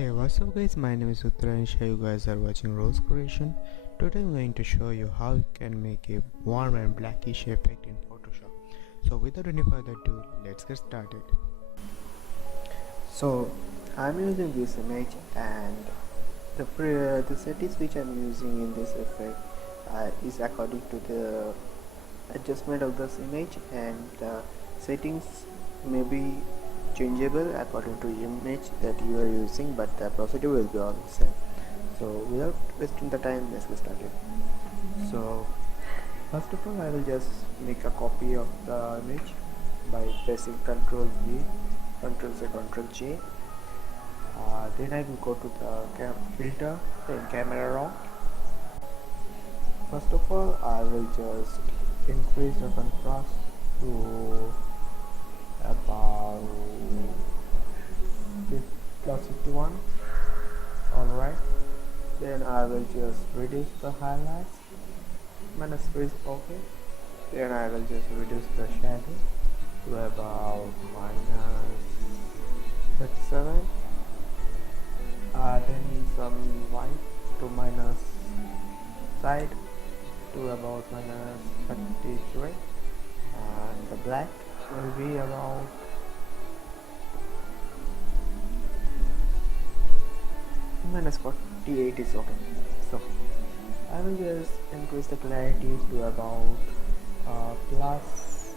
Hey, what's up guys, my name is Uttransh. You guys are watching Rose Creation. Today I'm going to show you how you can make a warm and blackish effect in Photoshop. So without any further ado, let's get started. So I'm using this image, and the settings which I'm using in this effect is according to the adjustment of this image, and the settings may be changeable according to image that you are using, but the procedure will be all the same. So without wasting the time, let's get started. So first of all, I will just make a copy of the image by pressing Ctrl V, Ctrl C, Ctrl J. Then I will go to the filter in camera raw. First of all, I will just increase the contrast to about plus 51. Alright. Then I will just reduce the highlights. Minus freeze, okay. Then I will just reduce the shadow to about minus 37. Then some white to minus side to about minus 33, and the black will be about minus 48 is okay. So I will just increase the clarity to about plus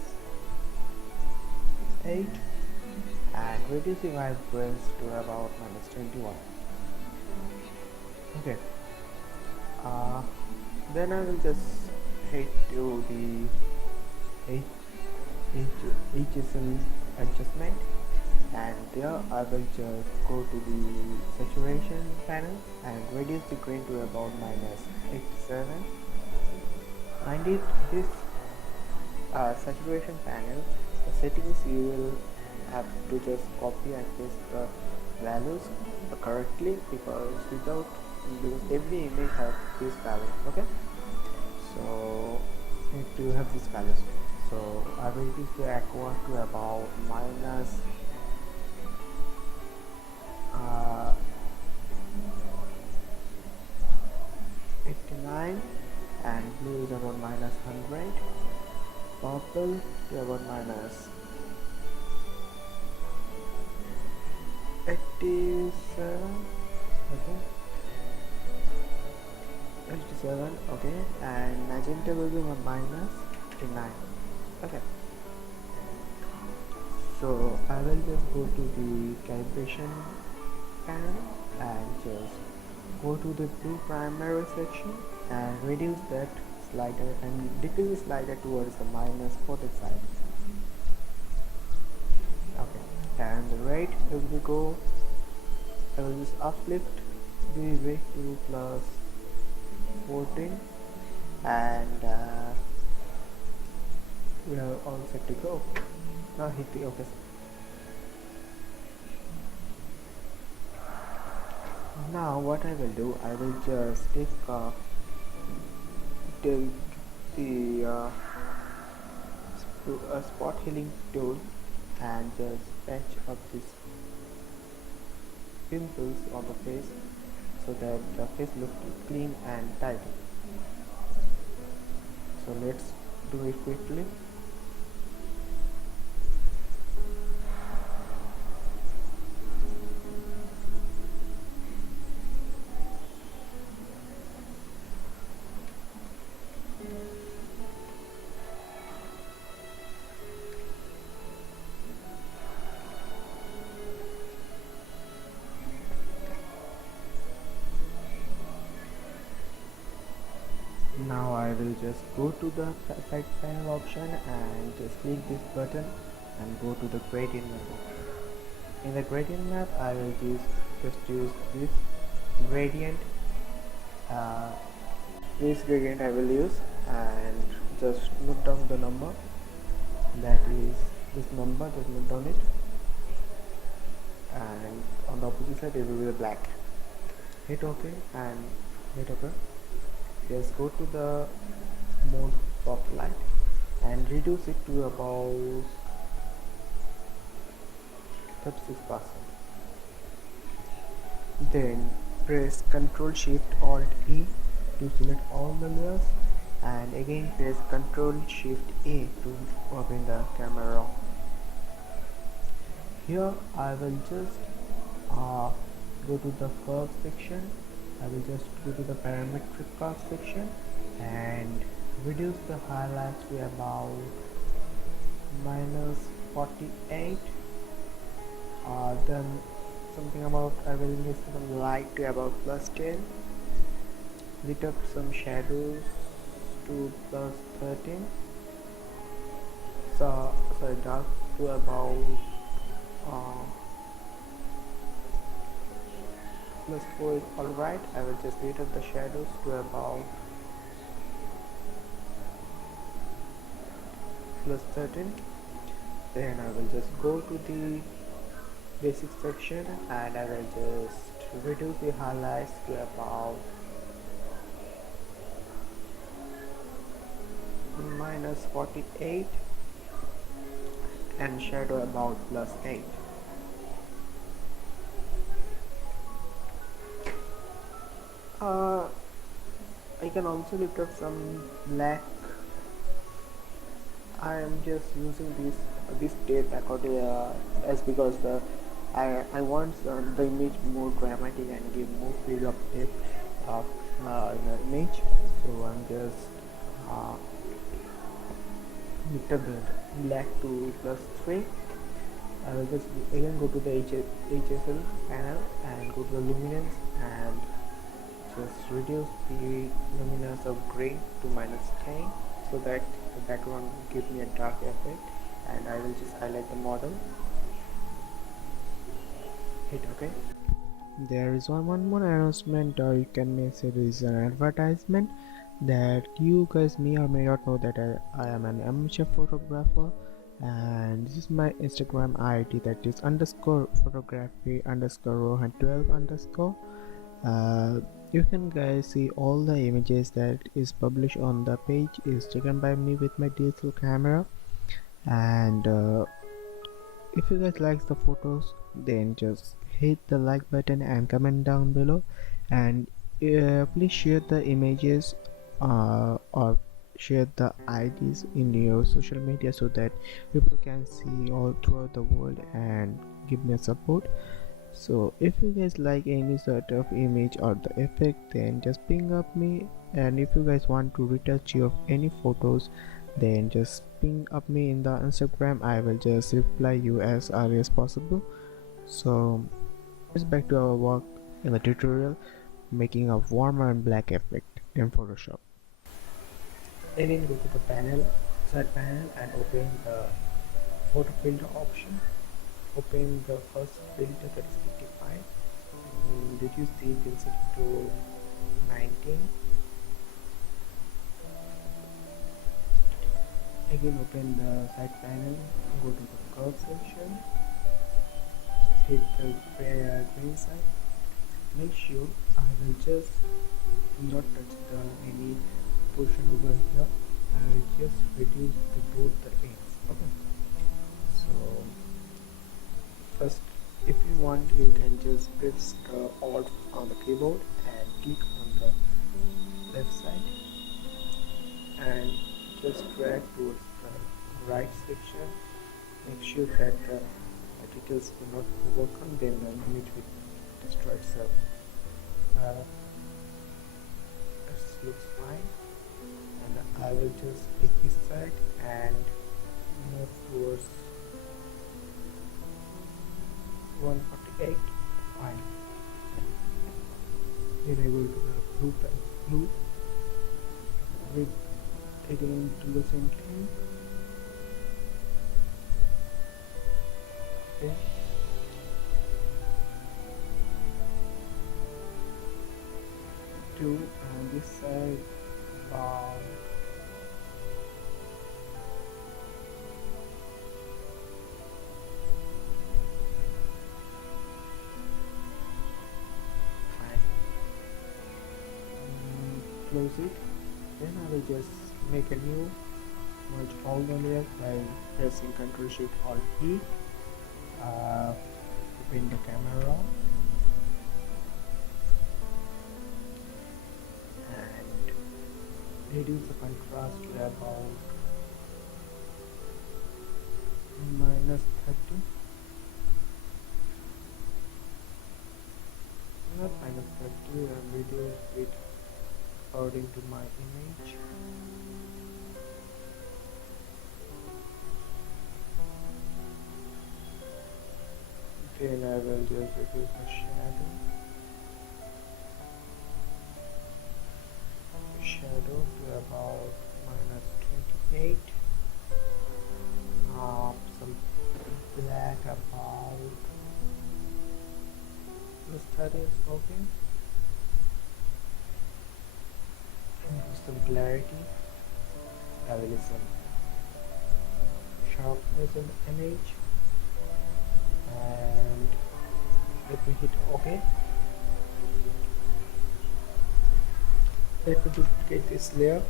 8 and reducing vibrance to about minus 21. Okay. Then I will just head to the HSL adjustment, and there I will just go to the saturation panel and reduce the grain to about minus 87. Mind it, this saturation panel, the settings you will have to just copy and paste the values correctly, because every image has this value. Okay, so need to have these values. So I will reduce the aqua to about minus 89, and blue is about minus 100, purple to about minus 87. Okay, 87. Okay, and magenta will be minus 89. Okay, so I will just go to the calibration panel and just go to the blue primary section and reduce that slider and decrease the slider towards the minus 45. Okay, and the rate will be go, I will just uplift the rate to plus 14, and we are all set to go. Now hit the OK. Now what I will do, I will just take the spot healing tool and just patch up these pimples on the face so that the face looks clean and tidy. So let's do it quickly. Now I will just go to the side panel option and just click this button and go to the gradient map. In the gradient map, I will just use this gradient. This gradient I will use, and just note down the number. That is this number. Just note down it, and on the opposite side it will be the black. Hit OK and hit OK. Just go to the mode soft light and reduce it to about 36%. Then press Ctrl Shift Alt E to select all the layers, and again press Ctrl Shift A to open the camera. Here I will just go to the curve section. I will just go to the parametric curve section and reduce the highlights to about minus 48. Then something about I will need some light to about plus 10. Lit up some shadows to plus 13. So sorry, dark to about uh, plus 4 is alright. I will just lit up the shadows to about plus 13. Then I will just go to the basic section and I will just reduce the highlights to about minus 48 and shadow about plus 8. I can also lift up some black. I am just using this tape according as because I want the image more dramatic and give more feel of depth of in the image. So I'm just lift up the black to plus 3. I will just again go to the HSL panel and go to the luminance and just reduce the luminance of gray to minus 10 so that the background will give me a dark effect, and I will just highlight the model, hit OK. There is one more announcement, or you can make it is an advertisement that you guys may or may not know that I am an amateur photographer, and this is my Instagram ID, that is underscore photography underscore rohan 12 underscore. You can guys see all the images that is published on the page is taken by me with my digital camera, and if you guys like the photos, then just hit the like button and comment down below, and please share the images or share the IDs in your social media so that people can see all throughout the world and give me a support. So if you guys like any sort of image or the effect, then just ping up me, and if you guys want to retouch your any photos, then just ping up me in the Instagram. I will just reply you as early as possible. So let's back to our work in the tutorial, making a warmer and black effect in Photoshop. Again go to the side panel and open the photo filter option. Open the first filter, that is 55, and reduce the intensity to 19. Again open the side panel, go to the curve section, hit the green side. Make sure I will just not touch the any portion over here. I will just reduce both the ends. Okay. So first, if you want, you can just press Alt on the keyboard and click on the left side and just drag towards the right section. Make sure that the details will not overcome, then the image will destroy itself. This looks fine, and I will just take this side and move towards 148. Fine. Then I go to the blue with again to the same thing. Okay. Two on this side about close it. Then I will just make a new merge all the layers by pressing Ctrl Shift Alt E. Open the camera reduce the contrast to about -30, not -30, reduce it according to my image. Then I will just reduce the shadow to about -28. Some black about +30 is okay. Some clarity. I will some sharpness in the image, and let me hit OK. Let me duplicate this layer.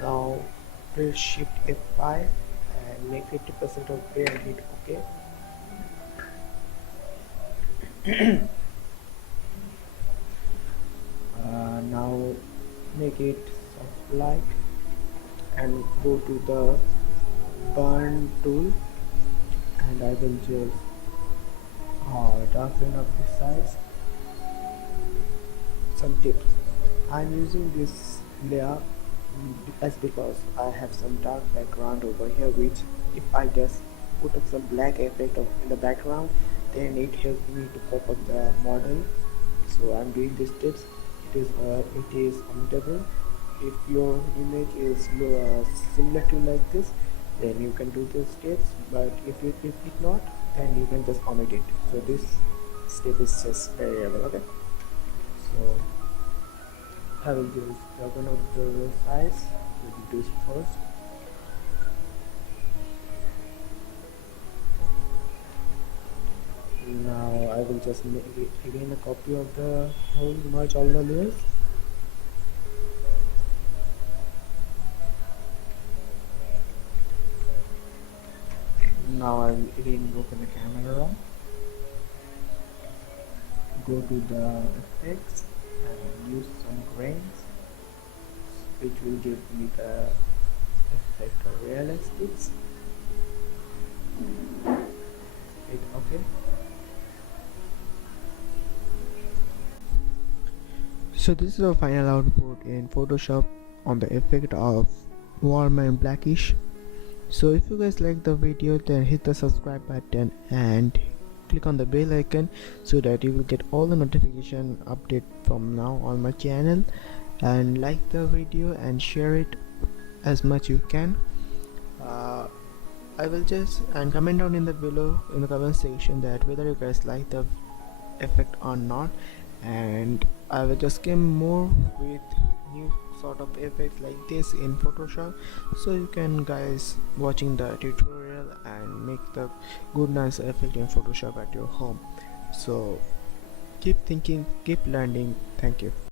Now press Shift F5 and make 50% of gray and hit OK. Now make it soft light and go to the burn tool, and I will just darken up the size. Some tips: I'm using this layer as because I have some dark background over here, which if I just put up some black effect in the background, then it helps me to pop up the model. So I'm doing these tips. It is commentable. If your image is similar to like this, then you can do these steps, but if it not, then you can just omit it. So this step is just variable. Okay, so I will just open up the size. Let me do it first. Now I will just make again a copy of the whole, merge all the layers. Now I will again open the camera, go to the effects and use some grains, which will give me the effect of realistics. Hit OK. So this is our final output in Photoshop on the effect of warm and blackish. So if you guys like the video, then hit the subscribe button and click on the bell icon so that you will get all the notification update from now on my channel, and like the video and share it as much you can. I will just and comment down in the below in the comment section that whether you guys like the effect or not, and I will just come more with new sort of effects like this in Photoshop, so you can guys watching the tutorial and make the good nice effect in Photoshop at your home. So keep thinking, keep learning. Thank you.